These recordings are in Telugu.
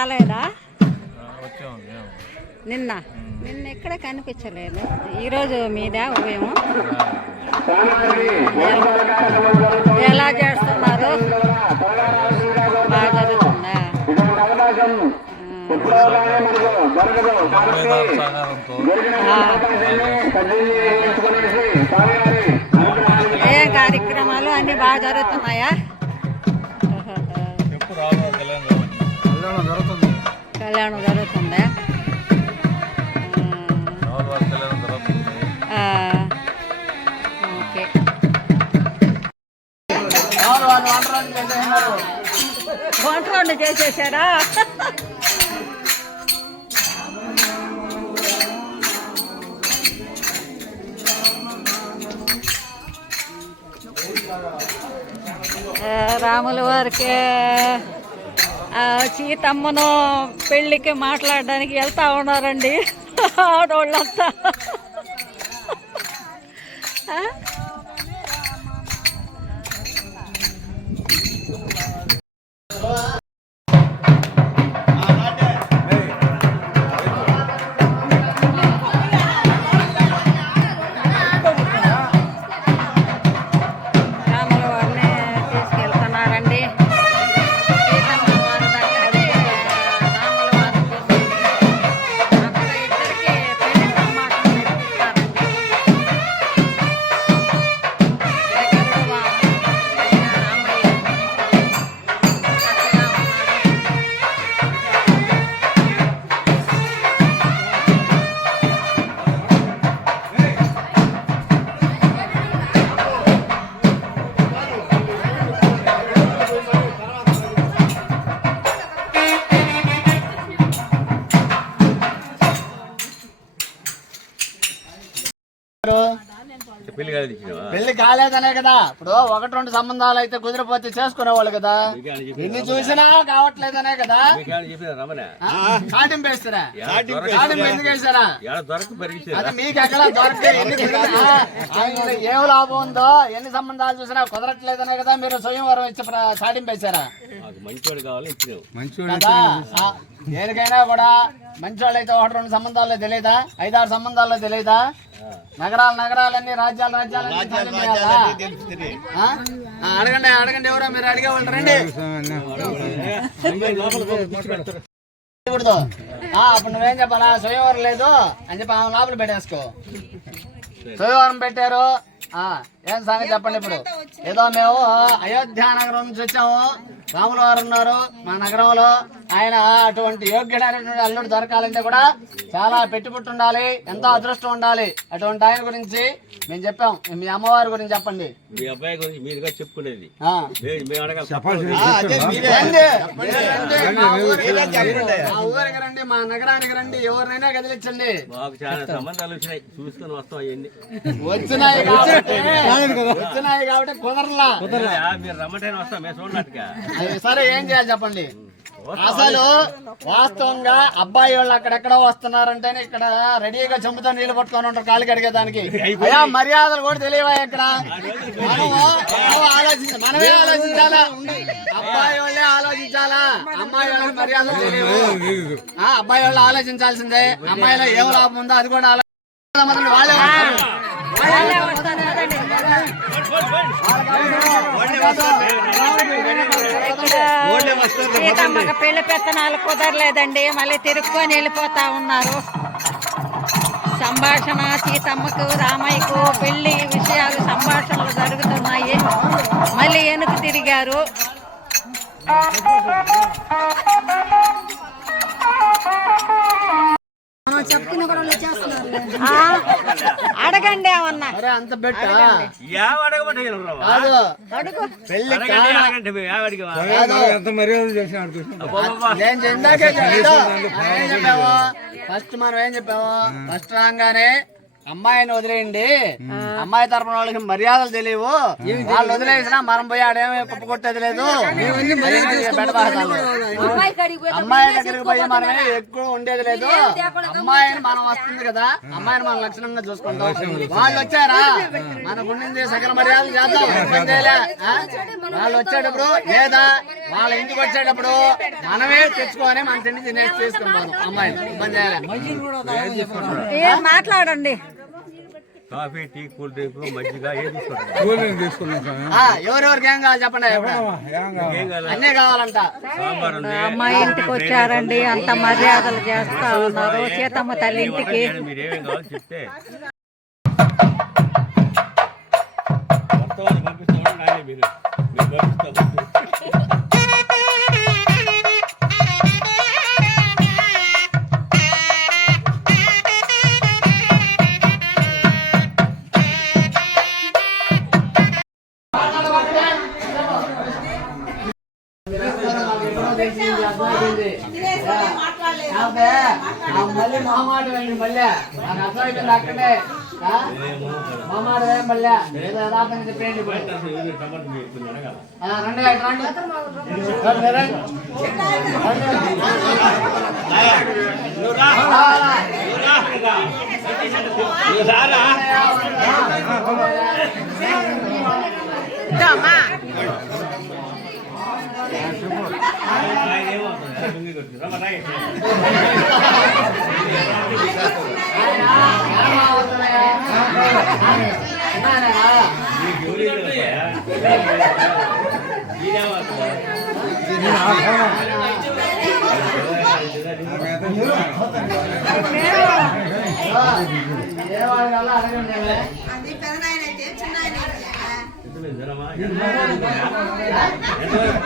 రాలేదా? నిన్న ఎక్కడ కనిపించలేదు. ఈరోజు మీదే ఉదయం ఎలా చేస్తున్నారు? బాగా జరుగుతుందా? ఏ కార్యక్రమాలు అన్ని బాగా జరుగుతున్నాయా? కళ్యాణం జరుగుతుందా? ఓకే. వంట రెండు చేసేసారా? రాముల వారికి సీతమ్మను పెళ్ళికి మాట్లాడడానికి వెళ్తా ఉన్నారండి ఆడవాళ్ళంతా. పెళ్లి కాలేదనే కదా. ఇప్పుడు ఒకటి రెండు సంబంధాలు అయితే కుదిరిపోతే చేసుకునేవాళ్ళు కదా. ఎన్ని చూసినా కావట్లేదనే కదా చాటింపు వేస్తారా? చాటింపు ఎందుకు వేస్తారా? అది మీకు ఎక్కడ దొరకదు. ఏం లాభం ఉందో ఎన్ని సంబంధాలు చూసినా కుదరట్లేదనే కదా మీరు స్వయంవరం ఇచ్చి చాటింపు వేసారా? దేనికైనా కూడా మంచి వాళ్ళు అయితే ఒకటి రెండు సంబంధాల్లో తెలియదా? 5-6 సంబంధాల్లో తెలియదా? నగరాలన్నీ రాజ్యాలన్నీ అడగండి ఎవరో మీరు అడిగేవాళ్ళు రండి. అప్పుడు నువ్వేం చెప్పాలా? స్వయంవరం లేదు అని చెప్పి ఆమె లోపల పెట్టేసుకో. స్వయంవరం పెట్టారు, ఏం సంగతి చెప్పండి. ఇప్పుడు ఏదో మేము అయోధ్య నగరం నుంచి వచ్చాము, రాముల వారు ఉన్నారు మా నగరంలో, ఆయన అటువంటి యోగ్యుడైనటువంటి అల్లుడు దొరకాలంటే కూడా చాలా పెట్టుబడి ఉండాలి, ఎంతో అదృష్టం ఉండాలి. అటువంటి ఆయన గురించి మేము చెప్పాం. మీ అమ్మవారి గురించి చెప్పండి. మీ అబ్బాయి గురించి మీరుగా చెప్పుకునేది ఊరికి రండి, మా నగరానికి రండి, ఎవరినైనా కదిలించండి. మాకు చాలా సంబంధాలు వచ్చినాయి, చూసుకొని వస్తాం. అవన్నీ వచ్చినాయి కాబట్టి కుదరలా. మీరు రమ్మంటే వస్తాం మేము చూడట్టుగా. సరే ఏం చేయాలి చెప్పండి? అసలు వాస్తవంగా అబ్బాయి వాళ్ళు అక్కడెక్కడో వస్తున్నారంటేనే ఇక్కడ రెడీగా చెంపుతా నీళ్లు పట్టుకొని ఉంటారు కాళ్ళు కడిగేదానికి. అయ్యా మర్యాదలు కూడా తెలియవా? ఇక్కడ మనమే ఆలోచించాలా? అబ్బాయి వాళ్ళే ఆలోచించాలా? అమ్మాయి వాళ్ళకి మర్యాదలు తెలియవు. అబ్బాయి వాళ్ళు ఆలోచించాల్సిందే. అమ్మాయిలో ఏం లాభం ఉందో అది కూడా వాళ్ళే సీతమ్మకి పెళ్లి పెత్తనాలు కుదరలేదండి, మళ్ళీ తిరుక్కొని వెళ్ళిపోతా ఉన్నారు. సంభాషణ సీతమ్మకు రామయ్యకు పెళ్లి విషయాలు సంభాషణలు జరుగుతున్నాయి. మళ్ళీ వెనుక తిరిగారు. అడగండి ఏమన్నా. అంత బెట్ట ఫస్ట్ మనం ఏం చెప్పాము? ఫస్ట్ రాగానే అమ్మాయిని వదిలేయండి, అమ్మాయి తరపున వాళ్ళకి మర్యాదలు తెలియవు, వాళ్ళు వదిలేసినా మనం పోయి ఆడేమో కుప్ప కొట్టేది లేదు. అమ్మాయి దగ్గరికి పోయి మనమే ఎక్కువ ఉండేది లేదు. అమ్మాయిని మనం వస్తుంది కదా, అమ్మాయిని మనం లక్షణంగా చూసుకుంటాం. వాళ్ళు వచ్చారా మనకు ఉండింది సకల మర్యాదలు చేద్దాం. వాళ్ళు వచ్చేటప్పుడు లేదా వాళ్ళ ఇంటికి వచ్చేటప్పుడు మనమే తెచ్చుకొని మన తిండి తినేసి తీసుకుంటాం. అమ్మాయిని ఇబ్బంది చేయాలి. మాట్లాడండి. కాఫీ, టీ, కూల్ డ్రింక్, మజ్జిగ ఏం తీసుకుంటాం? ఎవరెవరికి ఏం కావాలి చెప్పండి. అన్నీ కావాలంట. సాంబార్ ఉంది. అమ్మాయి ఇంటికి వచ్చారండి, అంత మర్యాదలు చేస్తా ఉన్నారు. సీతమ్మ తల్లి ఇంటికి మీరేమేం కావాలి చెప్తే పంపిస్తాం. మీరు పంపిస్తాం. మళ్ళీ మొహమాట మళ్ళీ నాకు అర్థమైపోయింది. అక్కడే మొహమాట మళ్ళీ ఏదో యథార్థంగా చెప్పేయండి. రండి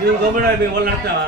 నువ్వు గమ్మున మీ వాళ్ళు నడతావా?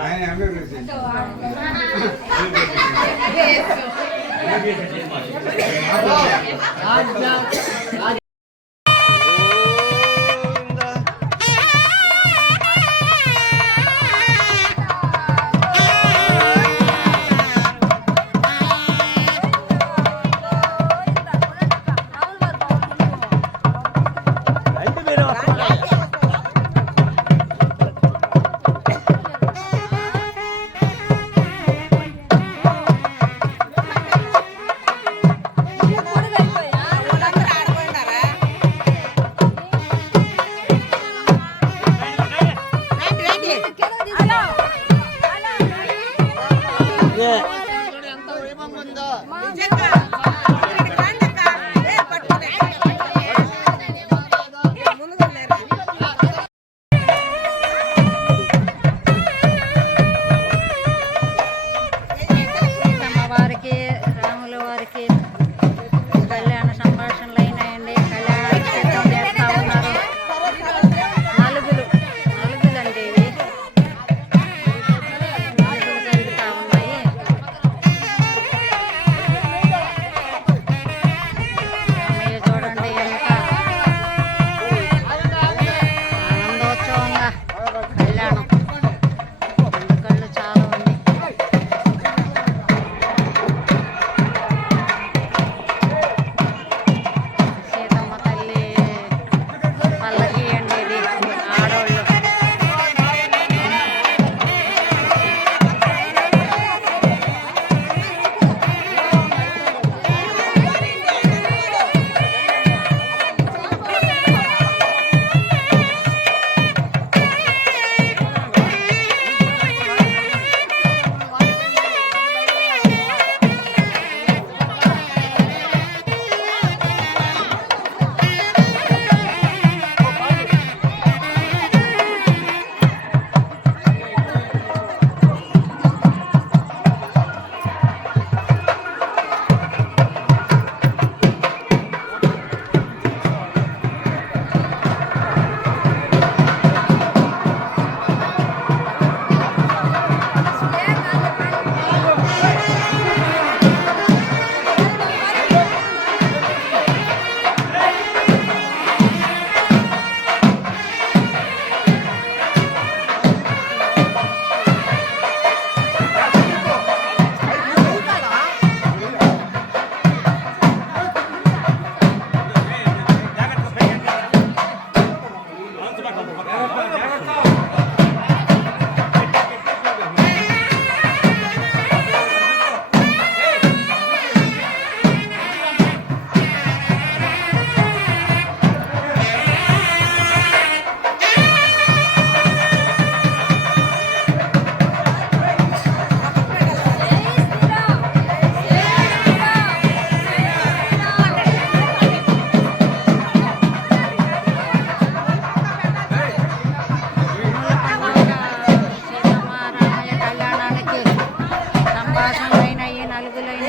నలుగులైన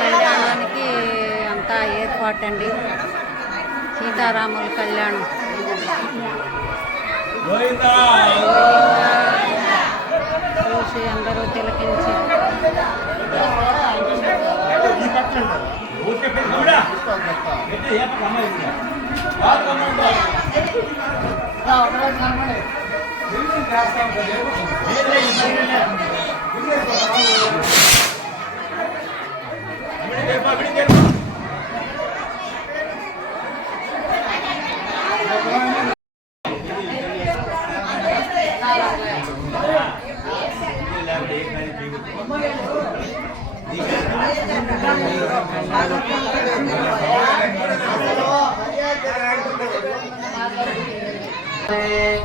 కళ్యాణానికి అంతా ఏర్పాటండి. సీతారాముల కళ్యాణం. చూసి అందరూ తిలకించి Hey!